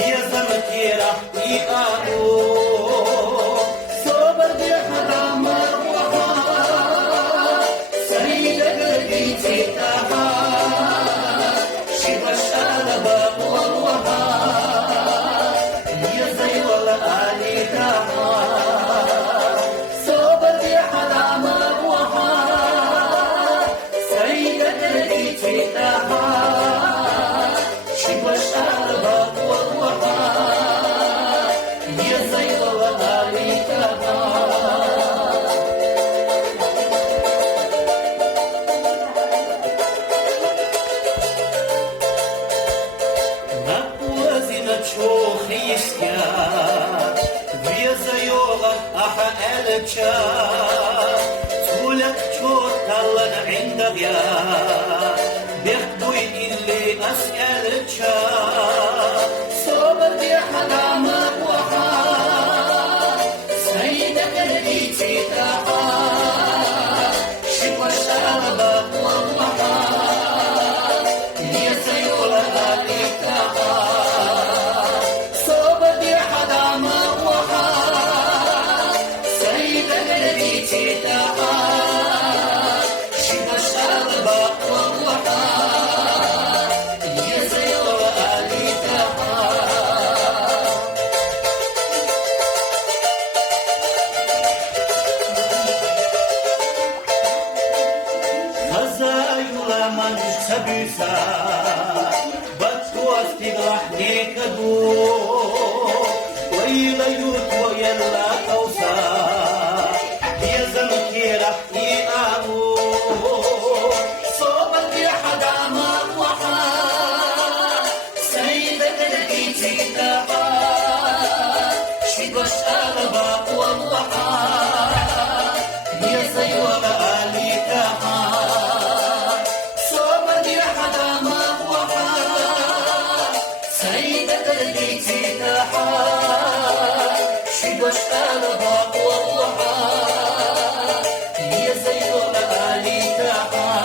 يا زمكيرة إيقاعو صبر دي حرام وحا سريد قلبي تتاها شبه الشاربة والوحا يا زي ولا آلي تاها صبر دي حرام وحا سريد قلبي تتاها شبه الشاربة تولك تشور كلن عندك يا بيخدوي اللي أسألك صبر دي حرامك وحا سيدك اللي تتاحا شكوى الشربك والوحا يا سيولة عليك صبر دي حرامك وحا Sabisa, but to us the Lahnikadu, Waila Yut, Wayella Kausa, Yazamkira, Iamu, Soba the Hadama, Waha, say the Edita, she was Alaba, Waha, Yazayuala Alita. واشتغلها والضحى هي زي الآلي تاعها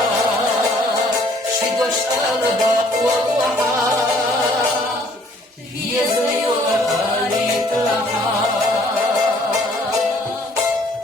شد واشتغلها والضحى